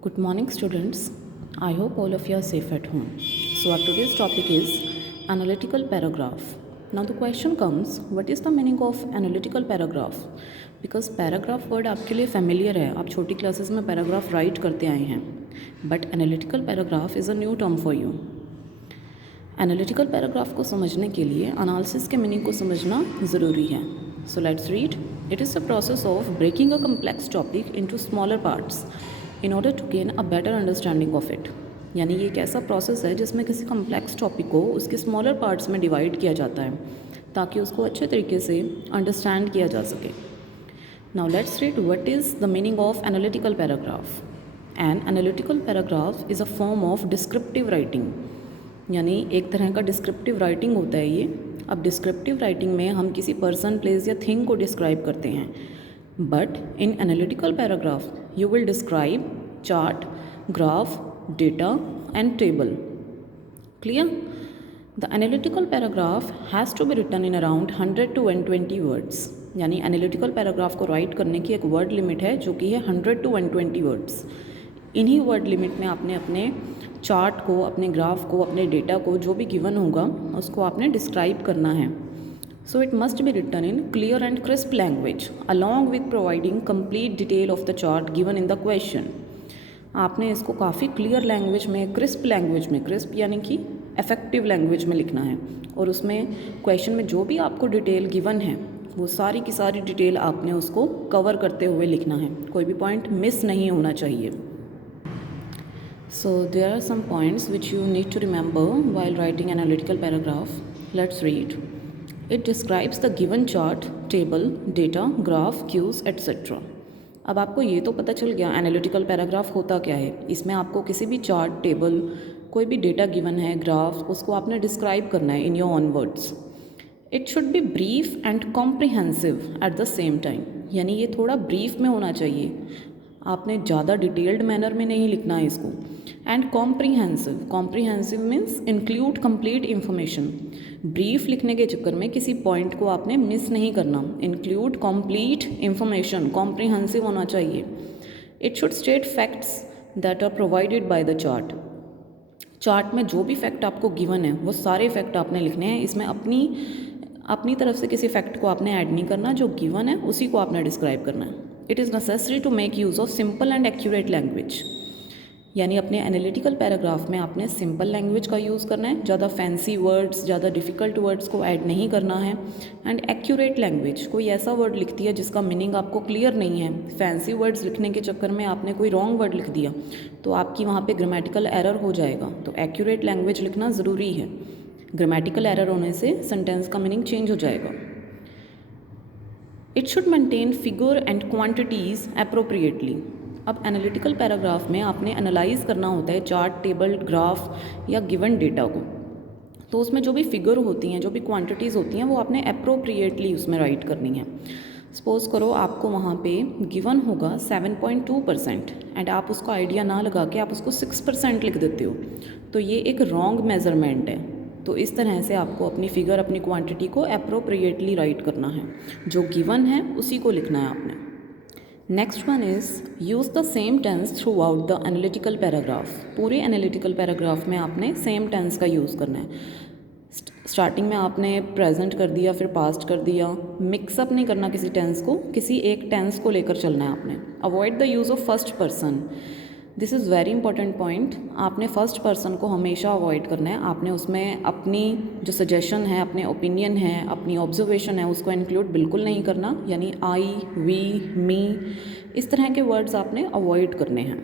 Good morning, students. I hope all of you are safe at home. So, our today's topic is analytical paragraph. Now, the question comes, what is the meaning of analytical paragraph? Because paragraph word आपके लिए familiar है, आप छोटी classes में paragraph write करते आए हैं. But analytical paragraph is a new term for you. Analytical paragraph को समझने के लिए एनालिसिस के मीनिंग को समझना ज़रूरी है. So let's read. It is the process of breaking a complex topic into smaller parts in order to gain a better understanding of it. यानी ये एक ऐसा प्रोसेस है जिसमें किसी कम्प्लेक्स टॉपिक को उसके स्मॉलर पार्ट्स में डिवाइड किया जाता है ताकि उसको अच्छे तरीके से अंडरस्टैंड किया जा सके. Now let's read what is the meaning of analytical paragraph. An analytical paragraph is a form of descriptive writing. यानी एक तरह का डिस्क्रिप्टिव राइटिंग होता है ये. अब डिस्क्रिप्टिव राइटिंग में हम किसी पर्सन, प्लेस या थिंग को डिस्क्राइब करते हैं. But in analytical paragraph you will describe chart, graph, data and table. Clear? The analytical paragraph has to be written in around 100 to 120 words. यानी एनालिटिकल पैराग्राफ को write करने की एक word limit है जो कि है 100 to 120 वर्ड्स. इन्हीं वर्ड लिमिट में आपने अपने चार्ट को, अपने ग्राफ को, अपने डेटा को, जो भी गिवन होगा उसको आपने डिस्क्राइब करना है. So it must be written in clear and crisp language along with providing complete detail of the chart given in the question. आपने इसको काफ़ी क्लियर लैंग्वेज में, क्रिस्प लैंग्वेज में, क्रिस्प यानी कि इफेक्टिव लैंग्वेज में लिखना है. और उसमें क्वेश्चन में जो भी आपको डिटेल गिवन है वो सारी की सारी डिटेल आपने उसको कवर करते हुए लिखना है. कोई भी पॉइंट मिस नहीं होना चाहिए. So there are some points which you need to remember while writing analytical paragraph. Let's read. It describes the given chart, table, data, graph, cues, etc. अब आपको ये तो पता चल गया एनालिटिकल पैराग्राफ होता क्या है. इसमें आपको किसी भी चार्ट, टेबल, कोई भी डेटा गिवन है, ग्राफ, उसको आपने डिस्क्राइब करना है in your own words. It should be brief and comprehensive at the same time. यानी ये थोड़ा ब्रीफ में होना चाहिए, आपने ज़्यादा डिटेल्ड मैनर में नहीं लिखना है इसको. And comprehensive. Comprehensive means include complete information. Brief लिखने के चक्कर में किसी पॉइंट को आपने मिस नहीं करना. इंक्लूड कंप्लीट इन्फॉर्मेशन, कॉम्प्रिहेंसिव होना चाहिए. It should state facts that are provided by the chart. Chart में जो भी फैक्ट आपको गिवन है वो सारे फैक्ट आपने लिखने हैं. इसमें अपनी तरफ से किसी फैक्ट को आपने ऐड नहीं करना. जो गिवन है उसी को आपने डिस्क्राइब करना है. It is necessary to make use of simple and accurate language. यानी अपने एनालिटिकल पैराग्राफ में आपने सिंपल लैंग्वेज का यूज़ करना है. ज़्यादा फैंसी वर्ड्स, ज़्यादा डिफ़िकल्ट वर्ड्स को ऐड नहीं करना है. And accurate language. कोई ऐसा वर्ड लिख दिया जिसका मीनिंग आपको क्लियर नहीं है, फैंसी वर्ड्स लिखने के चक्कर में आपने कोई रॉन्ग वर्ड लिख दिया तो आपकी वहाँ पे ग्रामेटिकल एरर हो जाएगा. तो एक्यूरेट लैंग्वेज लिखना ज़रूरी है. ग्रामेटिकल एरर होने से सेंटेंस का मीनिंग चेंज हो जाएगा. It should maintain figure and quantities appropriately. अब एनालिटिकल पैराग्राफ में आपने एनालाइज करना होता है चार्ट, टेबल, ग्राफ या गिवन डेटा को. तो उसमें जो भी फिगर होती हैं, जो भी क्वांटिटीज़ होती हैं वो आपने अप्रोप्रिएटली उसमें राइट करनी है. सपोज़ करो आपको वहाँ पे गिवन होगा 7.2% एंड आप उसका आइडिया ना लगा के आप उसको 6% लिख देते हो, तो ये एक रॉन्ग मेज़रमेंट है. तो इस तरह से आपको अपनी फिगर, अपनी क्वांटिटी को अप्रोप्रिएटली राइट करना है. जो गिवन है उसी को लिखना है आपने. Next one is use the same tense throughout the analytical paragraph. पूरे एनालिटिकल पैराग्राफ में आपने सेम टेंस का यूज़ करना है. स्टार्टिंग में आपने प्रेजेंट कर दिया, फिर पास्ट कर दिया. मिक्सअप नहीं करना किसी टेंस को, किसी एक टेंस को लेकर चलना है आपने. Avoid the use of first person. This is very important point. आपने फर्स्ट पर्सन को हमेशा अवॉइड करना है. आपने उसमें अपनी जो सजेशन है, अपने ओपिनियन है, अपनी ऑब्जर्वेशन है, उसको इंक्लूड बिल्कुल नहीं करना. यानी आई, वी, मी, इस तरह के वर्ड्स आपने अवॉइड करने हैं.